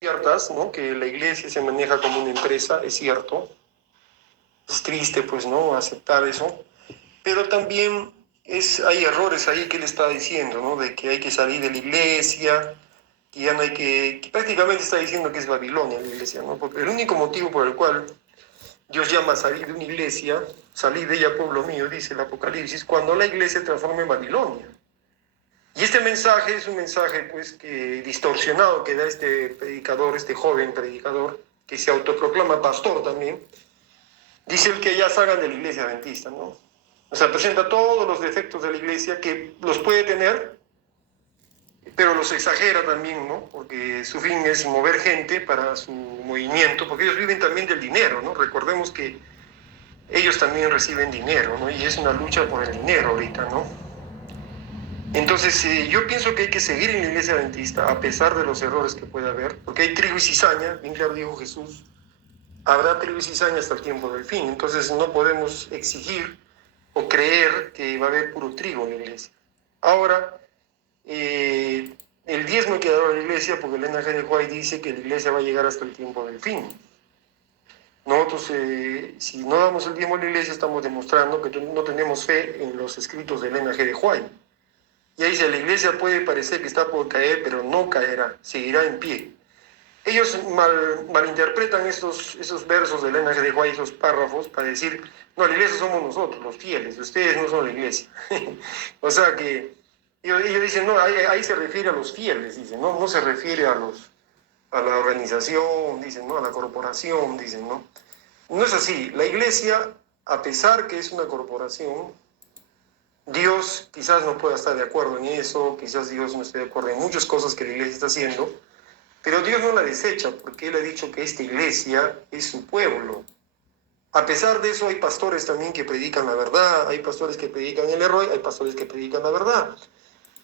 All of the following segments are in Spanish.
ciertas, ¿no? Que la iglesia se maneja como una empresa, es cierto. Es triste, pues, ¿no? Aceptar eso. Pero también hay errores ahí que él está diciendo, ¿no? De que hay que salir de la iglesia, que ya no hay que prácticamente está diciendo que es Babilonia la iglesia, ¿no? Porque el único motivo por el cual Dios llama a salir de una iglesia, salir de ella, pueblo mío, dice el Apocalipsis, cuando la iglesia se transforma en Babilonia. Y este mensaje es un mensaje, pues, que distorsionado que da este predicador, este joven predicador, que se autoproclama pastor también. Dice el que ya salgan de la iglesia adventista, ¿no? O sea, presenta todos los defectos de la iglesia que los puede tener, pero los exagera también, ¿no? Porque su fin es mover gente para su movimiento, porque ellos viven también del dinero, ¿no? Recordemos que ellos también reciben dinero, ¿no? Y es una lucha por el dinero ahorita, ¿no? Entonces, yo pienso que hay que seguir en la iglesia adventista a pesar de los errores que pueda haber, porque hay trigo y cizaña, bien claro dijo Jesús, habrá trigo y cizaña hasta el tiempo del fin. Entonces, no podemos exigir o creer que va a haber puro trigo en la iglesia. Ahora, el diezmo que dará la iglesia, porque Elena G. de White dice que la iglesia va a llegar hasta el tiempo del fin. Nosotros, si no damos el diezmo a la iglesia, estamos demostrando que no tenemos fe en los escritos de Elena G. de White. Y ahí dice, la iglesia puede parecer que está por caer, pero no caerá, seguirá en pie. Ellos malinterpretan esos versos de Elena G. de White, esos párrafos, para decir, no, la iglesia somos nosotros, los fieles, ustedes no son la iglesia. O sea que ellos dicen, no, ahí se refiere a los fieles, dicen, no se refiere a la organización, dicen, ¿no? A la corporación, dicen, ¿no? No es así. La iglesia, a pesar que es una corporación, Dios quizás no pueda estar de acuerdo en eso, quizás Dios no esté de acuerdo en muchas cosas que la iglesia está haciendo, pero Dios no la desecha porque Él ha dicho que esta iglesia es su pueblo. A pesar de eso hay pastores también que predican la verdad, hay pastores que predican el error, hay pastores que predican la verdad.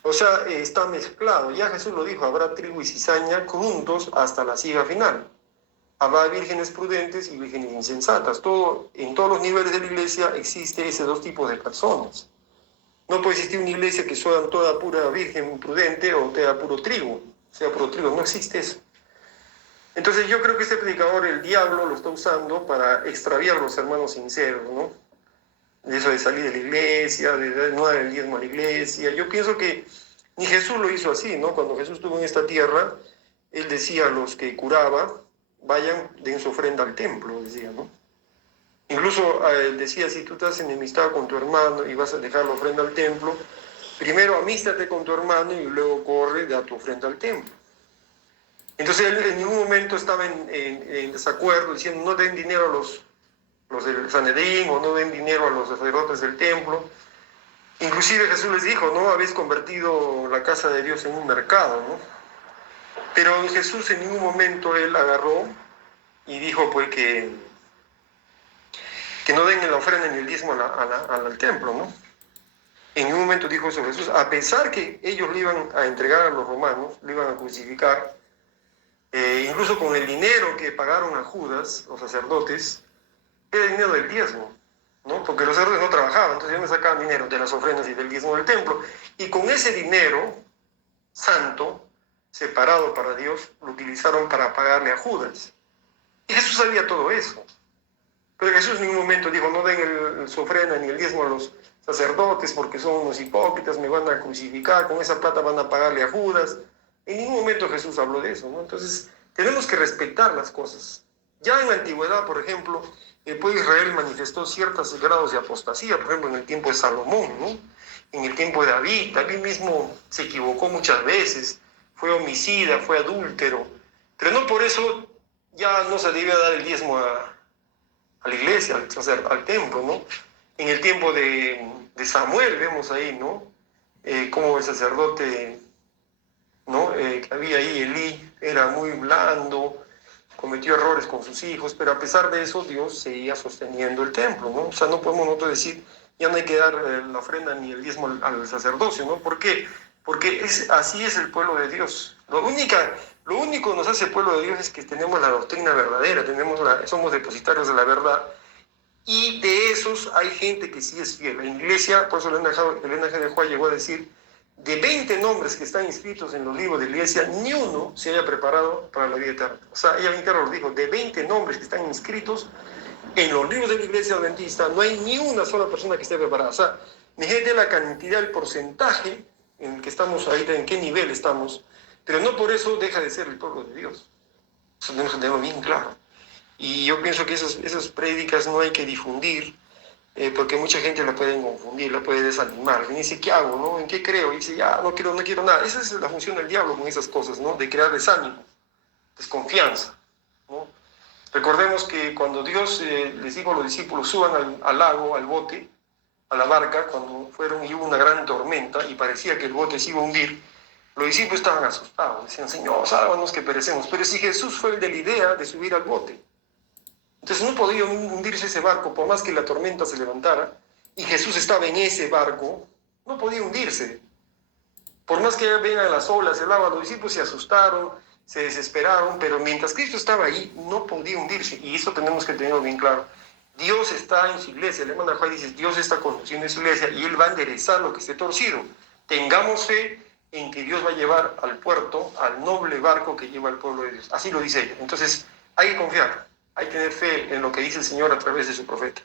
O sea, está mezclado. Ya Jesús lo dijo, habrá trigo y cizaña juntos hasta la siega final. Habrá vírgenes prudentes y vírgenes insensatas. En todos los niveles de la iglesia existe ese dos tipos de personas. No puede existir una iglesia que sea toda pura virgen prudente o sea puro trigo. No existe eso. Entonces yo creo que este predicador, el diablo, lo está usando para extraviar a los hermanos sinceros, ¿no? De eso de salir de la iglesia, de no dar el diezmo a la iglesia. Yo pienso que ni Jesús lo hizo así, ¿no? Cuando Jesús estuvo en esta tierra, Él decía a los que curaba, vayan, den su ofrenda al templo, decía, ¿no? Incluso él decía, si tú estás enemistado con tu hermano y vas a dejar la ofrenda al templo, primero amístate con tu hermano y luego corre, da tu ofrenda al templo. Entonces él en ningún momento estaba en desacuerdo, diciendo no den dinero a los del Sanedrín o no den dinero a los sacerdotes del templo. Inclusive Jesús les dijo, ¿no? Habéis convertido la casa de Dios en un mercado, ¿no? Pero Jesús en ningún momento él agarró y dijo pues que no den la ofrenda ni el diezmo al templo, ¿no? En ningún momento dijo eso Jesús, a pesar que ellos le iban a entregar a los romanos, le iban a crucificar, incluso con el dinero que pagaron a Judas, los sacerdotes, era dinero del diezmo, ¿no? Porque los sacerdotes no trabajaban, entonces ellos no sacaban dinero de las ofrendas y del diezmo del templo. Y con ese dinero santo, separado para Dios, lo utilizaron para pagarle a Judas. Y Jesús sabía todo eso. Pero Jesús en ningún momento dijo, no den su ofrenda ni el diezmo a los sacerdotes porque son unos hipócritas, me van a crucificar, con esa plata van a pagarle a Judas. En ningún momento Jesús habló de eso, ¿no? Entonces, tenemos que respetar las cosas. Ya en la antigüedad, por ejemplo, el pueblo de Israel manifestó ciertos grados de apostasía, por ejemplo, en el tiempo de Salomón, ¿no? En el tiempo de David. David mismo se equivocó muchas veces, fue homicida, fue adúltero, pero no por eso ya no se debe dar el diezmo a la iglesia, al templo, ¿no? En el tiempo de Samuel vemos ahí, ¿no? Como el sacerdote, ¿no? Que había ahí, Elí, era muy blando, cometió errores con sus hijos, pero a pesar de eso Dios seguía sosteniendo el templo, ¿no? O sea, no podemos nosotros decir, ya no hay que dar la ofrenda ni el diezmo al sacerdocio, ¿no? ¿Por qué? Porque así es el pueblo de Dios. Lo único que nos hace pueblo de Dios es que tenemos la doctrina verdadera, somos depositarios de la verdad, y de esos hay gente que sí es fiel. La iglesia, por eso Elena G. de White llegó a decir, de 20 nombres que están inscritos en los libros de la iglesia, ni uno se haya preparado para la vida eterna. O sea, ella lo dijo, de 20 nombres que están inscritos en los libros de la iglesia adventista, no hay ni una sola persona que esté preparada. O sea, fíjate la cantidad, el porcentaje en el que estamos ahorita, en qué nivel estamos, pero no por eso deja de ser el pueblo de Dios. Eso tenemos que tenerlo bien claro. Y yo pienso que esas prédicas no hay que difundir, porque mucha gente la puede confundir, la puede desanimar. Y dice, ¿qué hago? ¿No? ¿En qué creo? Y dice, ya, no quiero nada. Esa es la función del diablo con esas cosas, ¿no? De crear desánimo, desconfianza, ¿no? Recordemos que cuando Dios les dijo a los discípulos, suban al lago, al bote, a la barca, cuando fueron y hubo una gran tormenta y parecía que el bote se iba a hundir, los discípulos estaban asustados. Decían, Señor, sálvanos que perecemos. Pero si Jesús fue el de la idea de subir al bote, entonces no podía hundirse ese barco, por más que la tormenta se levantara, y Jesús estaba en ese barco, no podía hundirse. Por más que vengan las olas, el agua, los discípulos se asustaron, se desesperaron, pero mientras Cristo estaba ahí, no podía hundirse. Y eso tenemos que tenerlo bien claro. Dios está en su iglesia. El hermano Juan dice, Dios está conduciendo en su iglesia y Él va a enderezar lo que esté torcido. Tengamos fe en que Dios va a llevar al puerto, al noble barco que lleva al pueblo de Dios. Así lo dice ella. Entonces, hay que confiar. Hay que tener fe en lo que dice el Señor a través de su profeta.